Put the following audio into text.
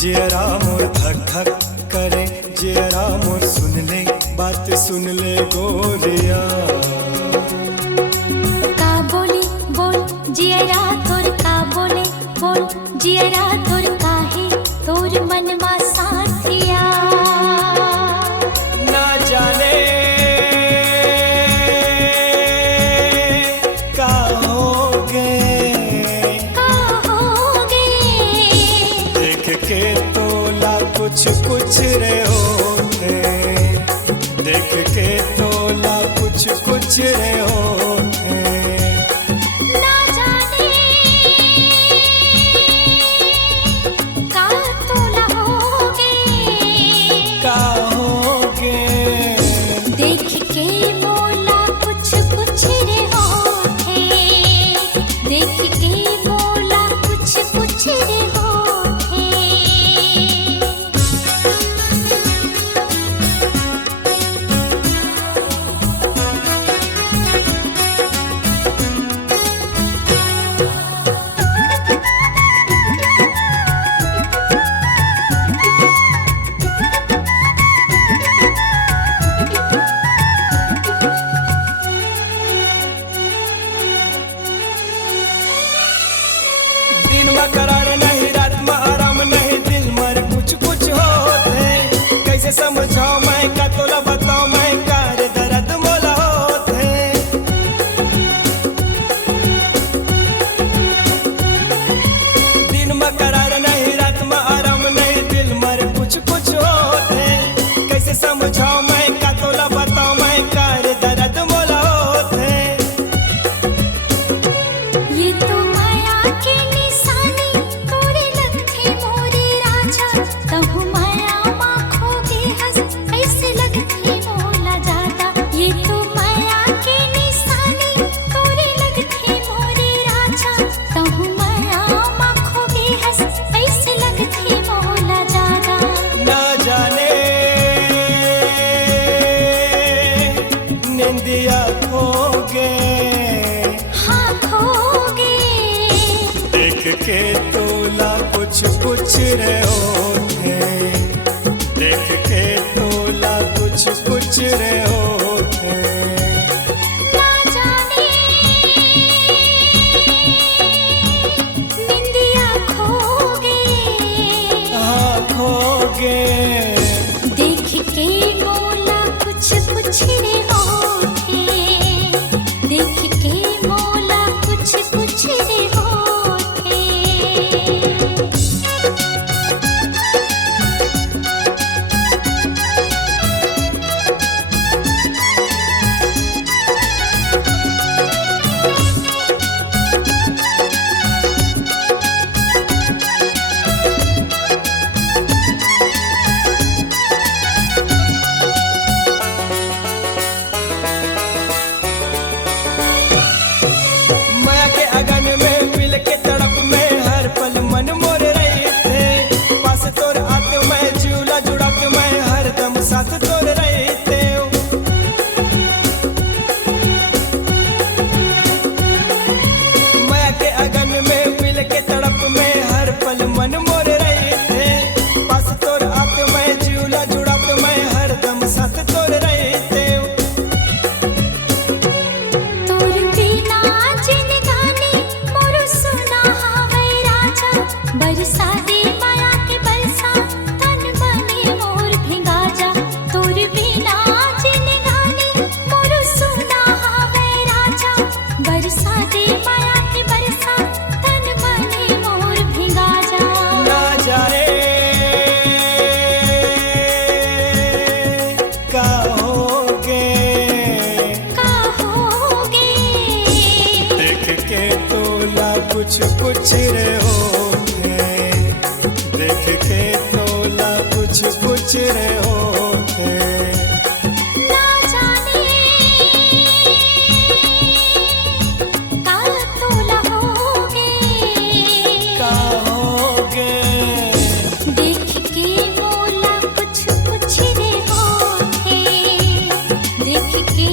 जियरा मोर धक धक करे, जियरा मोर सुन ले बात सुन ले गोरिया। का बोली बोल जियरा तोर, का बोले बोल जियरा तोर, काहे तोर मन मा साथिया। ना जाने का होगे देख के तोला कुछ कुछ रे होते, देख के तोला कुछ कुछ रे होते। ना जाने का तोला होगे, का होगे देख के मोला कुछ कुछ रे होते, देख के मोला कुछ कुछ रे होते। दिन में करार नहीं, रात में आराम नहीं, दिल मर कुछ कुछ होते। कैसे समझाओ मैं, का तोला बताओ मैं, कार दर्द मोला होते। दिन में करार नहीं, रात में आराम नहीं, दिल मर कुछ कुछ होते। कैसे समझाओ मैं, का तोला बताओ मैं, कार दर्द मोला होते। ये तो माया के निशानी तोरे लगथे मोरे राजा, कहूँ माया माखोगे हंस ऐसे लगथे मोला ज्यादा। ये तो माया के निशानी तोरे लगथे मोरे राजा, कहूँ माया माखोगे हंस ऐसे लगथे मोला ज्यादा। ना जाने निंदिया खोगे, हाँ खोगे देख के तोला कुछ कुछ रे होते, देख के तोला कुछ कुछ रे होते। ना जाने निंदिया खोगे, हाँ खोगे देख के मोला कुछ कुछ रे होते, देख के मोला कुछ कुछ रे होते। माया के अगन में मिल के तड़प में हर पल मन मोर रही थे। पास तोर आते मैं झूला जुड़ाते मैं हरदम साथ तोर रही थे। माया के अगन में मिल के तड़प में हर पल मन मोर रही थे। पास तोर आते मैं झूला जुड़ाते मैं हरदम साथ तोर रही थे। तोर बिना जिनगानी मोर सुना हावे राजा, बरसा दे माया के बरसा तन बने मोर भिंगा जा। तोर बिना जिनगानी मोर सुना हावे राजा, बरसा दे माया के बरसा तन बने मोर भिंगा जा। ना जाने का होगे, का होगे देख के तोला कुछ कुछ रे होते, देख के तोला कुछ कुछ कुछ रे होते। ना जाने का तोला होगे, का होगे देख के मोला कुछ कुछ रे होते, देख के